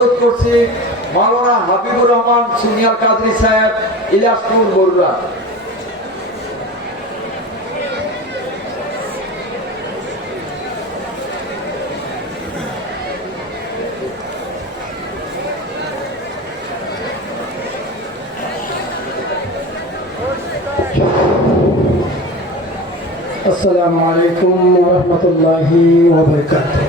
করছি মাওলানা হাবিবুর রহমান সিনিয়র কাদরি সাহেব, ইলিয়াসপুর বরুড়া। আসসালামু আলাইকুম ওয়া রাহমাতুল্লাহি ওয়া বারাকাতুহু।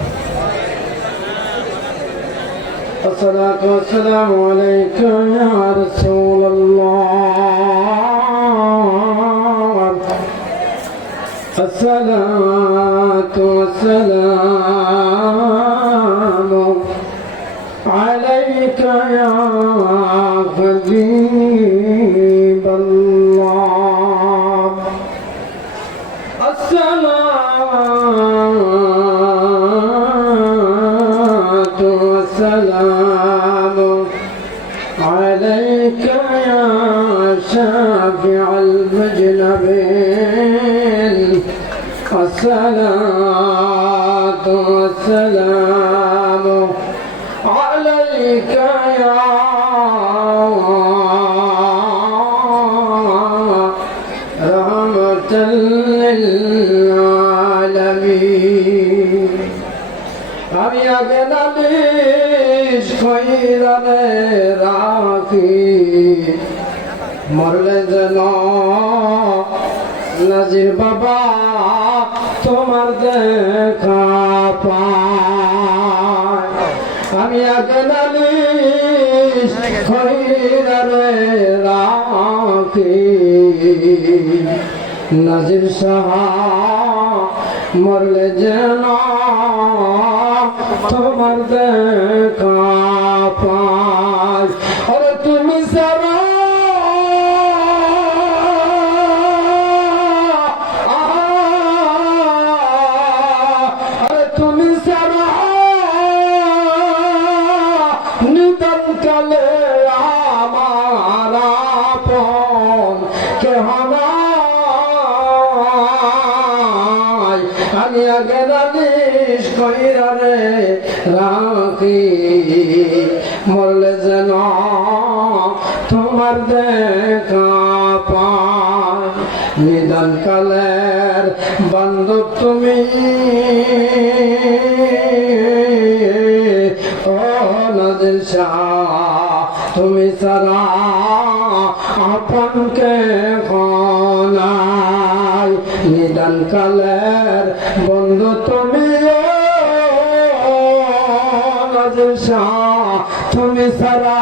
الصلاة والسلام عليك يا رسول الله. الصلاة والسلام عليك يا حبيب الله. الصلاة والسلام عليك يا شافع المذنبين. الصلاة والسلام عليك يا رحمة للعالمين. আমি আগে নালিশ খৈরানে রাখি, মরলে যেন নাজির বাবা তোমার দেখা পায়। আমি আগে নালিশ খৈরানে রাখি, নাজির সাহা মরলে যেন তোমার দেখা পাই। আরে তুমি সারা আরে তুমি সারা নিতম কালে আমার আপন কেহ নাই। আমি আগে নালিশ কইরারে রাখি, মরলে যেন তোমার দেখা পায়। নিদান কালের বান্ধব তুমি, ও নাজির শাহ তুমি সারা আপনকে নাই। নিদান কালের বন্ধু তুমি, ও নাজির শাহ তুমি সারা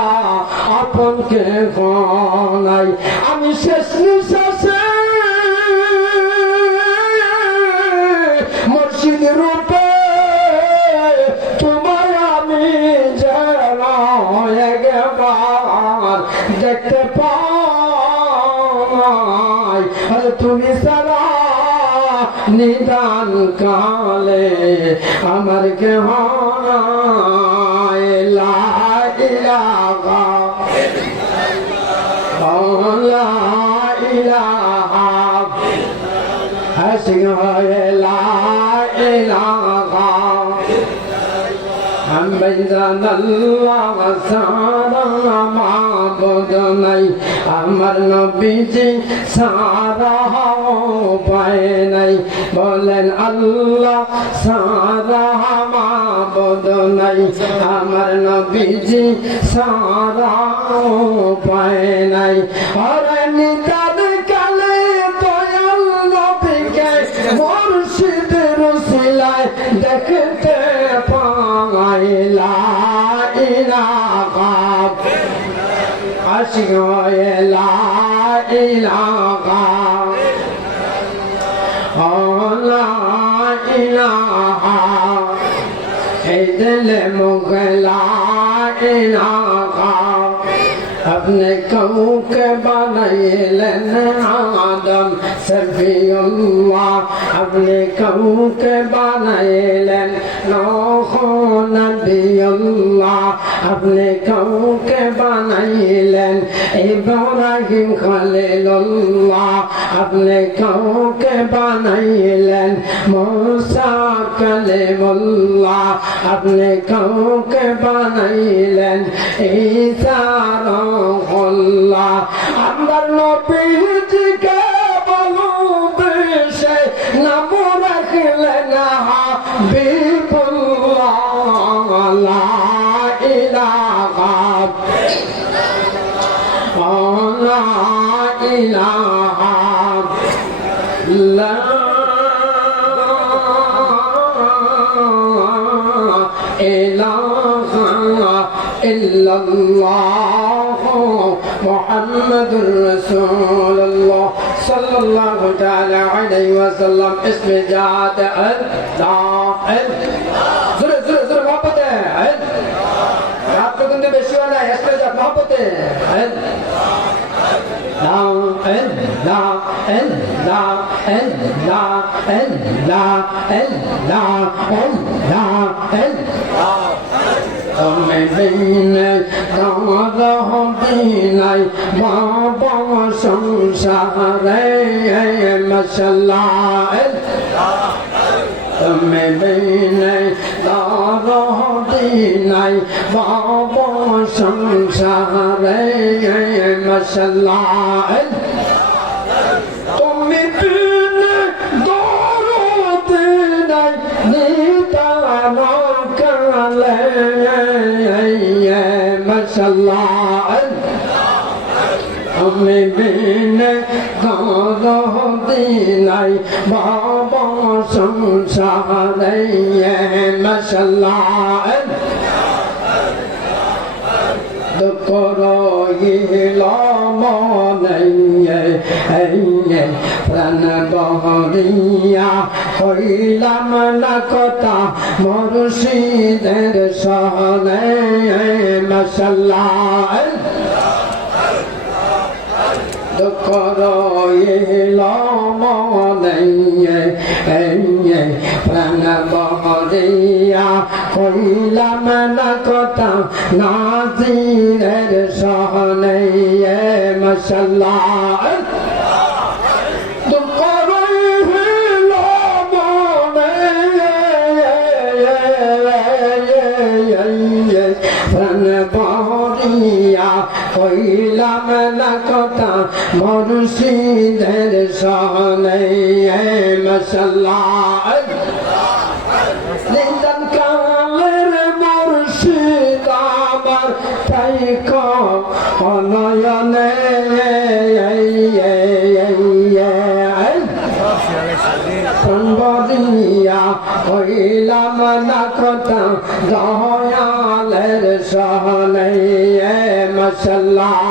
আপনকে নাই। আমি শেষ নিঃশ্বাসে মুর্শিদ রূপে তোমায় আমি যেন একবার দেখতে পাই। আরে তুমি সারা নিদান কালে আমার কেহ নাই। লা ইলাহা লা ইলাহা হাসিন হয় লা ইলাহা আমি জানাল্লাহ সারা মাবুদ নাই। আমার নবীজি সারা উপায় নাই। বলেন আল্লাহ সারা মাবুদ নাই। আমার নবীজি সারা উপায় নাই। আরে নিদান কালে দয়াল নবীকে মুর্শিদের উসিলায় দেখতে পাই। লা ইলাহা আশিক হয় লা ইলাহা লা ইলাহা এই দিলে মুখে লা ইলাহা अपने काउके बनाइलन आदम सफियुल्लाह अपने काउके बनाइलन नूह नबियुल्लाह अपने काउके बनाइलन इब्राहिम खलीलुल्लाह अपने काउके बनाइलन मूसा कलीमुल्लाह अपने काउके बनाइलन ঈসা রূহুল্লাহ আমার নবীজিকে ভালোবেসে নাম রাখলেন হাবিবুল্লাহ লা ইলাহা লা ইলাহা লা ইলাহা ইল্লাল্লাহ মুহাম্মাদুর রাসূলুল্লাহ সাল্লাল্লাহু তাআলা আলাইহি ওয়াসাল্লাম ইসমে জাত আল্লাহ জোরে জোরে জোরে মহব্বতে রাত পর্যন্ত বেশি হয় না ইসমে জাত মহব্বতে তুমি বিনে দাঁড় দিনাই বাবা সংসারে মশাল্লাহ তুমি বিনে দাঁড় দিনাই বাবা সংসারে মশাল্লাহ তুমি বিনে দাঁড় দিনাই নিতানো কালে মশাল্লাহ আমি বিনে দাঁড় দিনাই বাবা সংসারে মশাল্লাহ করইল মনে প্রাণ বহরিয়া হইলাম না কথা মুর্শিদের সহনে মশাল্লাহ করইল মনে প্রাণ বহরিয়া হইলাম না কথা নাজিরের সহনে মশাল্লাহ প্রাণ বহরিয়া হইলাম না কথা মুর্শিদের সহনে মশাল্লাহ নিদান কালের মুর্শিদ আমার তাই অনয়নে প্রাণবরিয়া হইলাম না কথা দয়ালের সহনে মশাল্লাহ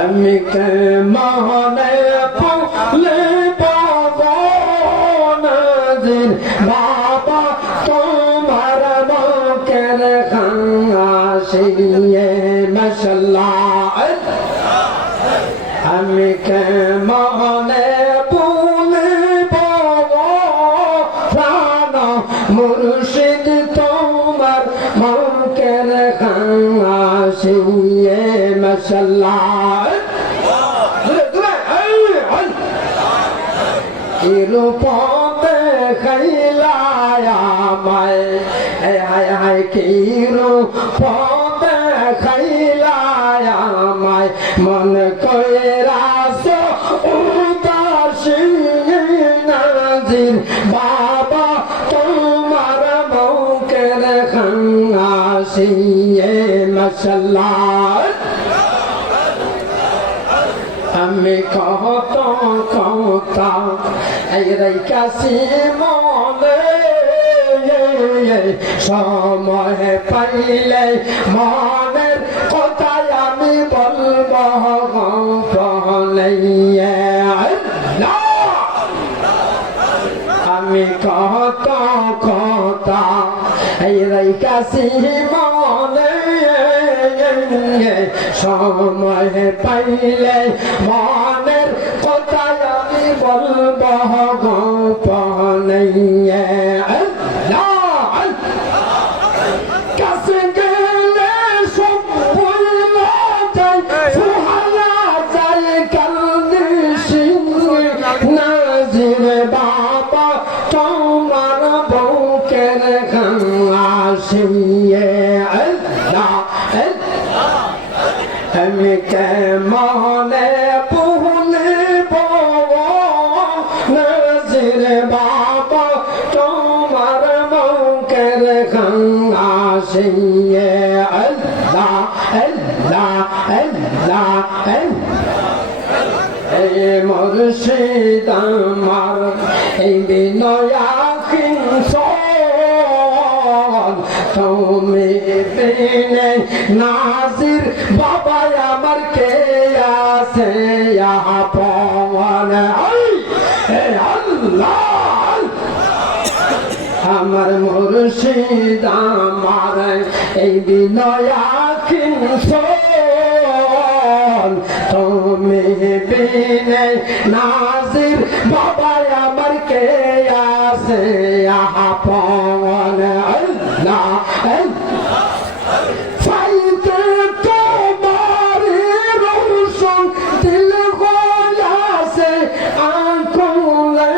আমি কে মহনে পলে পাবনাজির বাবা তোমার মুখের খাসিয়ে মশাল্লাহ আমি কে মহনে পলে পাবন মুর্শিদ তোমার মুখের খাসিয়ে মশাল্লাহ রূপতে খাইলায়া মায় হায় হায় কি রূপতে খাইলায়া মায় মন কইরাস উদাসী নাজির বাবা তোমার মুখের খাসিয়ে মশাল্লাহ আমি কত কথা এই রেখাছি মনে সময় পাইলে মনের কথাই আমি বলবো আমি কত কথা এই রাইকাছি মনে সময় পাইলে মনের কথা আমি বলবো গোপনে কাছে গেলে সব বইলা যায় সুহানা যায় কালদিশি নাজির বাবা তোমার বউকের আসিয়ে আমি কেমনে ভুলিব নাজির বাবা তোমার বউকের আসিয়ে আল্লাহ আল্লাহ আল্লাহ এই মুর্শিদ আমার এই বিনয়াখিন তুমি বিনে নাজির বাবা আমার কে আছে আপন আল্লাহ আমার মুর্শিদ আমার এই বিনয়াখিন তুমি বিনে নাজির বাবা আমার কে আছে আপন আল্লাহ ফাইতে তোমার রোশন দিল গোয়াছে আকুলে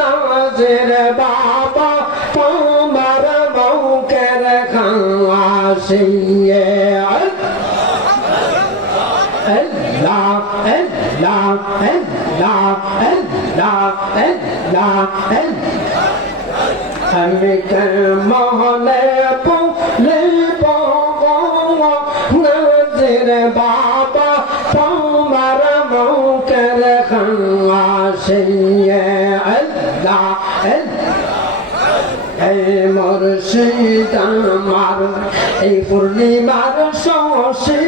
নাজির বাবা তোমার বউকের আসিয়ে Allah, Allah, Allah, Allah, Allah, আমি কেমনে ভুলিব নাজির বাবা তোমার মুখের আসিয়ে আল্লাহ এই মুর্শিদ আমার এই পূর্ণিমার শশী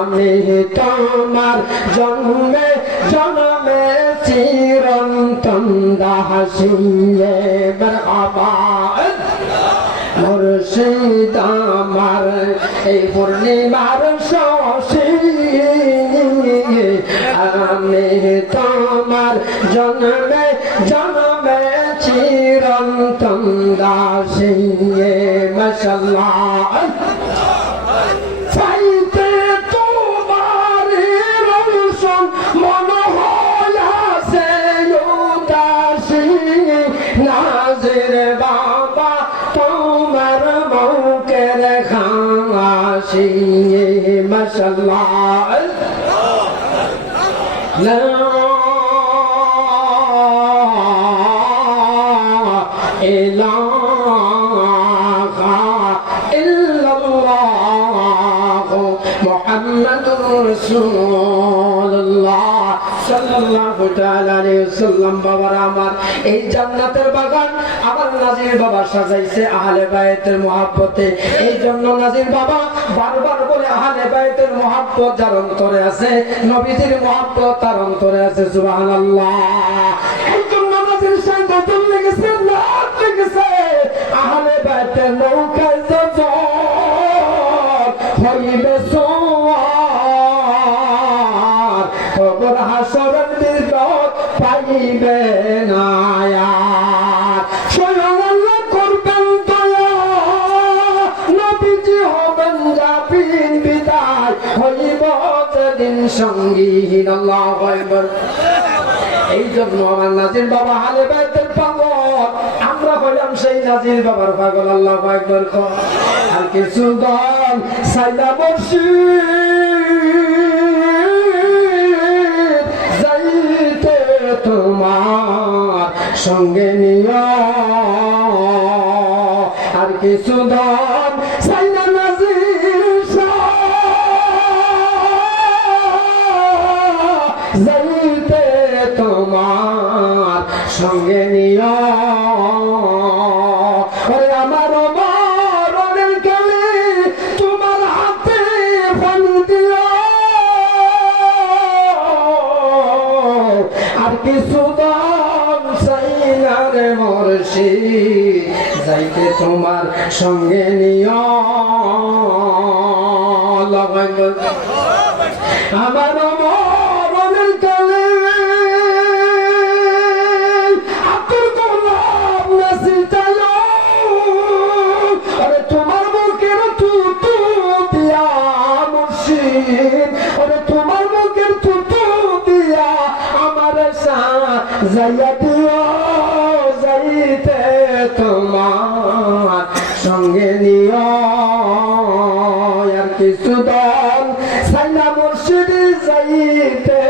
আমি তোমার জন্মে জন্মে চিরন্তন দাসিয়ে বাবা মুর্শিদ আমার এই পূর্ণিমার শশী আমি তোমার জন্মে জন্মে চিরন্তন দাসিয়ে মাশাআল্লাহ ফাইতে তোমার রোশন মন হইয়াছে উদাসী নাজির বাবা তোমার মুখের আসিয়ে মাশাআল্লাহ লা ইলাহা ইল্লাল্লাহ মুহাম্মাদুর রাসূলুল্লাহ সাল্লাল্লাহু তাআলা আলাইহি ওয়াসাল্লাম। বাবার আমার এই জান্নাতের বাগান আমার নাজির বাবা সাজাইছে আহলে বায়তের মহব্বতে। এই জন্য নাজির বাবা বারবার বলে আহলে বায়তের মহব্বত যার অন্তরে আছে, নবীজির মহব্বত তার অন্তরে আছে। সুবহানাল্লাহ। এই জন্য নাজির সাহেব চলে গেছে, রাত গেছে আহলে বায়তের নৌকায় যত হইবে সোয়ার খবর হাসরের বিপদ পাইবে না আর। স্বয়ং আল্লাহ করবেন দয়া, নবীজি হবেন জাবিন বিদায়, হইব যেদিন সঙ্গীহীন। আল্লাহু আকবার। এই জন্য আমার নাজির বাবা আহলে বায়তের পাগল, আমরা হইলাম সেই নাজির বাবার পাগল। আল্লাহু আকবার। আর কিছু দল সাইদা বর্ষি যাইতে তোমার সঙ্গে নিয়া, আর কিছু দল সাইদা নাজির যাইতে তোমার সঙ্গে নিয়া। আমার মরণের কালে তোমার হাতে পানি দিও, আর কিছু দাম চাই না রে মুর্শিদ, যাইতে তোমার সঙ্গে নিও। আমার মরণের কালে আতুর গোলাম নাসিতালো, আরে তোমার বুকের তুতু দিয়া মুর্শিদ, আরে তোমার বুকের তুতু দিয়া আমার যাইয়া দিও, যাইতে তোমার সঙ্গে নিও। আর কিছু দল সাইনা মুর্শিদ, যাইতে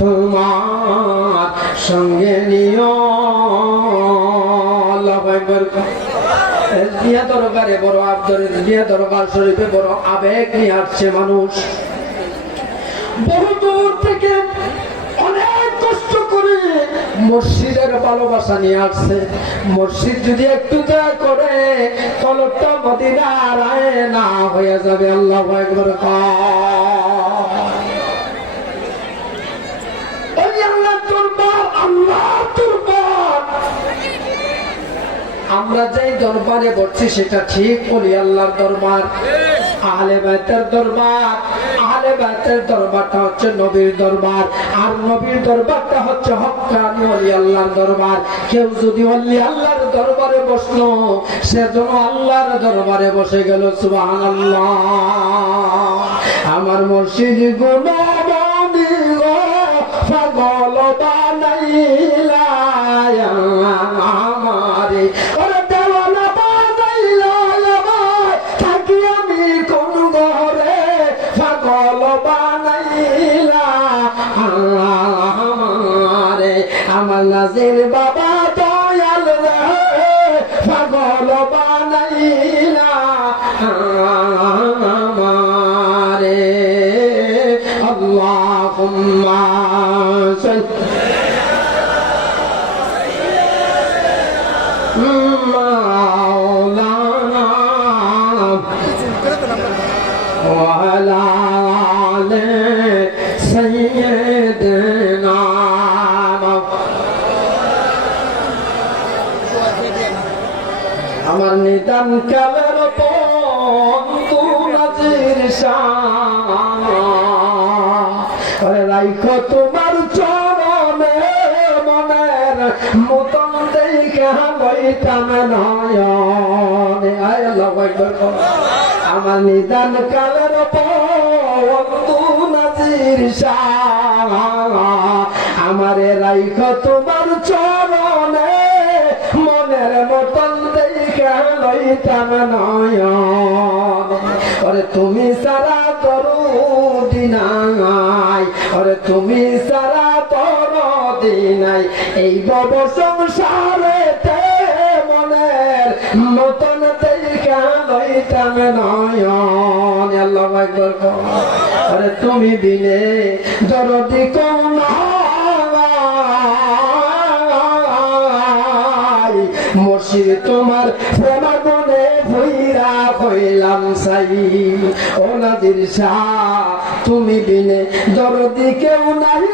তোমার সঙ্গে নিও। বিয়া দরবারে বড় আবদারে, বিয়া দরবার শরীফে বড় আবেগ নিয়ে আসছে মানুষ, বহু দূর থেকে অনেক কষ্ট করে মসজিদের ভালোবাসা নিয়ে আসছে। মসজিদ যদি একটু দয়া করে কলকটা মদিনার আয়না হয়ে যাবে। আল্লাহু আকবার। ওই আল্লাহর দরবার, আল্লাহর দরবার। আমরা যেই দরবারে বসছি সেটা ঠিক, ওলি আল্লাহর দরবার, আহলে বাইতের দরবার। আহলে বাইতের দরবারটা হচ্ছে নবীর দরবার, আর নবীর দরবারটা হচ্ছে হক্কানি ওলি আল্লাহর দরবার। কেউ যদি ওলি আল্লাহর দরবারে বসলো, সে যেন আল্লাহর দরবারে বসে গেল। সুবহানাল্লাহ। আমার মুর্শিদ গুণবনি গো পাগল বানাইলা আমারে, ওরে দেওয়ানা বানাইলা আমায়, থাকি আমি কোন ঘরে, পাগল বানাইলা আমারে। আমার নাজির বাবা দয়াল রে, পাগল বানাইলা আমারে। আল্লাহুম্মা মাওলানা ওয়া আলা আলি সাইয়্যিদিনা। আমার নিদান কালের বন্ধু নাজির শাহ, রাইখো তোমার চরণে মনের মতন দেখা লইতাম নয়নে। আল্লাহু আকবার। আমার নিদান কালের বন্ধু নাজির শাহ, আমারে রাইখো তোমার চরণে মনের মতন দেখা লইতাম নয়নে। ওরে তুমি সারা দরদি নাই, ওরে তুমি সারা দরদি নাই, এই ভব সংসারেতে মনের মতন দেখা লইতাম নয়নে। আল্লাহু আকবার। ওরে তুমি বিনে দরদি কোন মুর্শিদ, তোমার প্রেমাগুনে ভইরা হইলাম সাই। ও নাজির শাহ, তুমি বিনে দরদি কেউ নাই,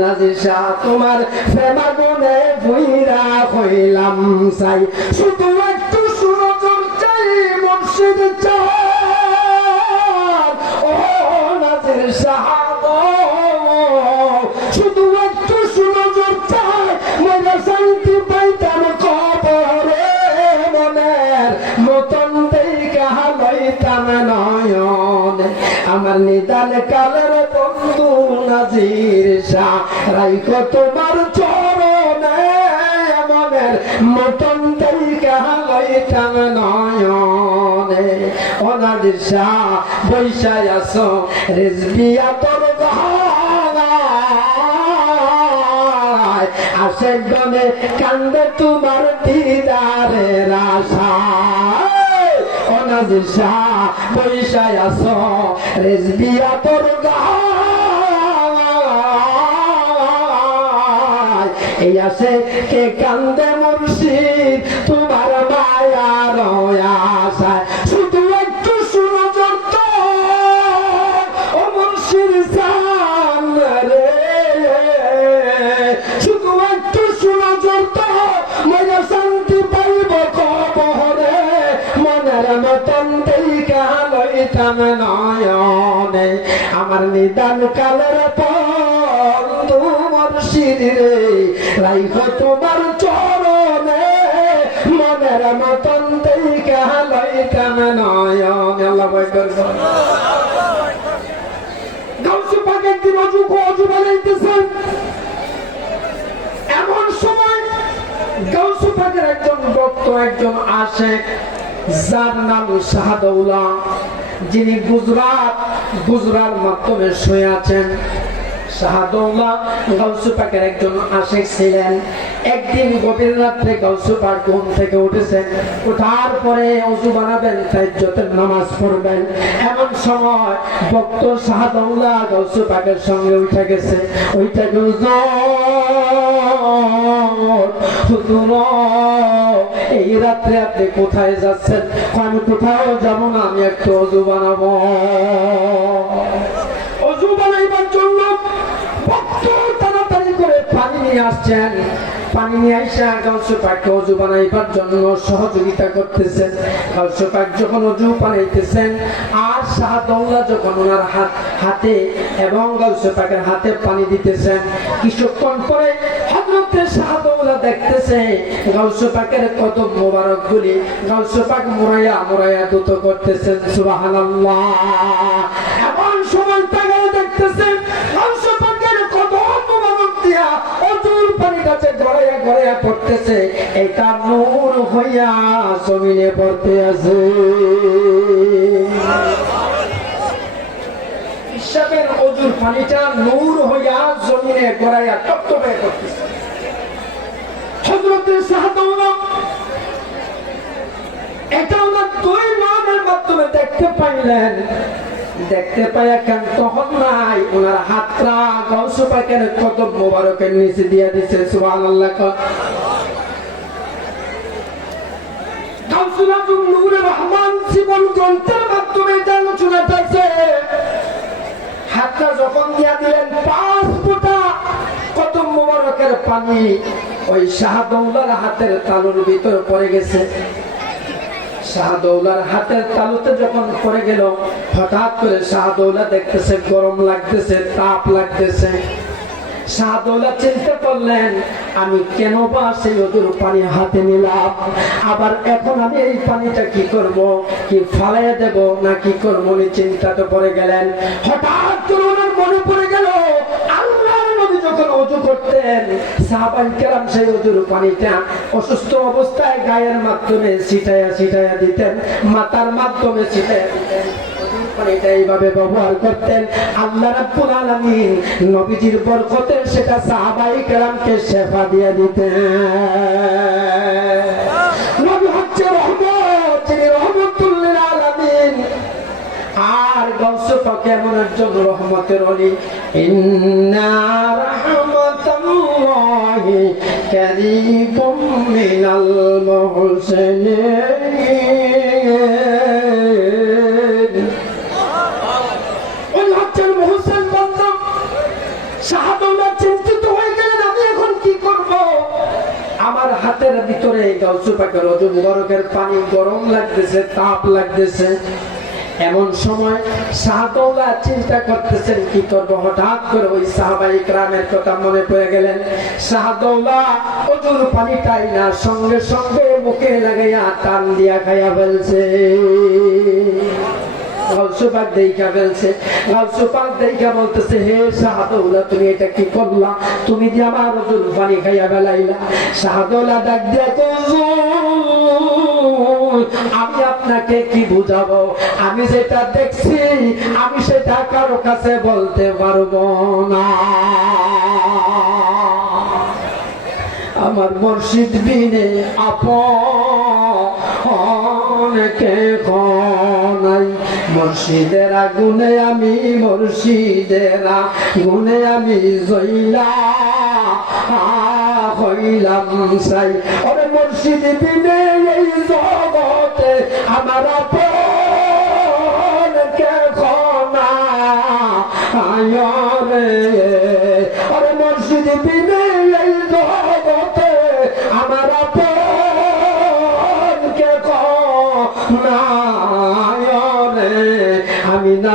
নাজির শাহ তোমার প্রেমাগুনে ভইরা হইলাম সাই। শুধু একটু সুনজর চাই মুর্শিদ চান, ও নাজির শাহ শুধু একটু সুনজর চাই, মনে শান্তি পাইতাম কবরে, মনের মতন দেখা লইতাম নয়নে। আমার নিদান কালের বন্ধু নাজির শাহ, রাইখো তোমার চরণে মনের মতন দেখা লইতাম নয়নে। ও নাজির শাহ বৈশায় আছো রিজবিয়া তোর আসে গনে কান্দে তোমার দিদারের আশায়। ও নাজির শাহ বৈশায় আছো রিজবিয়া তোর গায়, এই আসে কে কান্দে মুর্শিদ তোমার মায়ার আশায়। শুধু একটু সুনজর মনে আমার নিদান কালের বন্ধু মুর্শিদ রে রাইখো তোমার চরণে মনের মতন দেখা লইতাম নয়ন। আল্লাহু আকবার। গাউসে পাক একদিন অজু বানাইতেছেন, এমন সময় গাউসে পাকের একজন ভক্ত, একজন আশিক যার নাম শাহদৌলা, যিনি গুজরাট মাধ্যমে শুয়ে আছেন। শাহদৌলা গাউসে পাকের একজন আশিক ছিলেন। একদিন গভীর রাত্রে গাউসে পাক ঘুম থেকে উঠেছেন, ওঠার পরে ওযু বানাবেন, তাহাজ্জুদের নামাজ পড়বেন। এমন সময় ভক্ত শাহদৌলা গাউসে পাকের সঙ্গে উঠে গেছে। ওইটা হুজুর এই রাত্রে আপনি কোথায় যাচ্ছেন? আমি কোথাও যাব না, আমি একটু ওযু বানাবো। ওযু বানাইবার জন্য ভক্ত তাড়াতাড়ি করে পানি নিয়ে আসছেন। পানি নিয়ে আইসা গাউসে পাককে ওযু বানাইবার জন্য সহযোগিতা করতেছেন। গাউসে পাক যখন ওযু বানাইতেছেন আর শাহদৌলা যখন ওনার হাতে এবং গাউসে পাকের হাতে পানি দিতেছেন, কিছুক্ষণ পরে হযরতে শাহদৌলা দেখতেছে গাউসে পাকের কদম মোবারক গুলি গাউসে পাক মুরাইয়া দ্রুত করতেছেন। সুবহানাল্লাহ। এমন সময় তাকায় দেখতেছেন গাউসে পাকের কদম মোবারক দিয়া ওযুর পানি কাছে গড়াইয়া পড়তেছে। এটা নূর হইয়া জমিনে পড়তে আছে। ইশাকের ওযুর পানিটা নূর হইয়া জমিনে গড়াইয়া টপটপে পড়তেছে। হযরতে শাহদৌলা এটা ওনার দুই নয়নের মাধ্যমে দেখতে পাইলেন। দেখতে পাইয়া কেন তখন নাই ওনার হাতটা গাউসে পাকের কদম মোবারকের নিচে দিয়ে দিছে। সুবহানাল্লাহ। গাউসুল আজম নূরে রহমান জীবন গ্রন্থের মাধ্যমে আলোচনা করছে। হাতটা যখন দিয়া দিলেন 5 ফোঁটা কদম মোবারকের পানি ওই শাহদৌলার হাতের তালুর ভিতর পড়ে গেছে। শাহদৌলার হাতের তালুতে যখন পড়ে গেল, হঠাৎ করে শাহদৌলা দেখতেছে গরম লাগতেছে, তাপ লাগতেছে। শাহদৌলা চিন্তা করলেন, আমি কেন বা সেই ওযুর পানি হাতে নিলাম, আবার এখন আমি এই পানিটা কি করব, কি ফালাইয়া দেব না কি করব, উনি চিন্তাতে পড়ে গেলেন। হঠাৎ করে ওনার মনে পড়ে গেল আল্লাহর নবী যখন ওযু করতেন সাহাবায়ে কেরাম সেই ওযুর পানিটা অসুস্থ অবস্থায় গায়ের মাধ্যমে ছিটাইয়া দিতেন, মাথার মাধ্যমে ছিটাইয়া দিতেন। পানিটা এইভাবে ব্যবহার করতেন। আল্লাহ রাব্বুল আলামিন নবীজির বরকতে সেটা সাহাবায়ে কেরামকে শেফা দিয়ে দিতেন। নবী হচ্ছে রহমত, তিনি রহমতুল লিল আলামিন। আর গাউসে পাক এমন একজন রহমতের ওলি। ইন্না রাহমাতাল্লাহি কারীবুম মিনাল মুহসিনিন। উনি হচ্ছেন মুহসিন বান্দা। শাহদৌলা চিন্তিত হয়ে গেলেন, আমি এখন কি করব? আমার হাতের ভিতরে গাউসে পাকের ওযু মুবারকের পানি গরম লাগতেছে, তাপ লাগতেছে। এমন সময় শাহদৌলা চিন্তা করতেছেন কি করব। হঠাৎ করে ওই সাহাবায়ে কেরামের কথা মনে পড়ে গেলেন। শাহদৌলা ওযুর পানিটাই না সঙ্গে সঙ্গে মুখে লাগাইয়া টান দিয়া খাইয়া ফেলছে। গাউসে পাক দেখা ফেলছে। গাউসে পাক দেখা বলতেছে, হে শাহদৌলা তুমি এটা কি করলা? তুমি যে আমার ওযুর পানি খাইয়া ফেলাইলা। শাহদৌলা ডাক দিয়া আমি আপনাকে কি বুঝাবো? আমি যেটা দেখছি আমি সেটা কারো কাছে বলতে পারবো না। আমার মুর্শিদ বিনে আপন কে নাই। মুর্শিদের আগুনে আমি জইলা হইলাম সাই। ওরে মুর্শিদ বিনে এই জগতে আমার আপন কে নাই রে। ওরে মুর্শিদ বিনে এই জগতে আমার আপন কে নাই রে। আমি না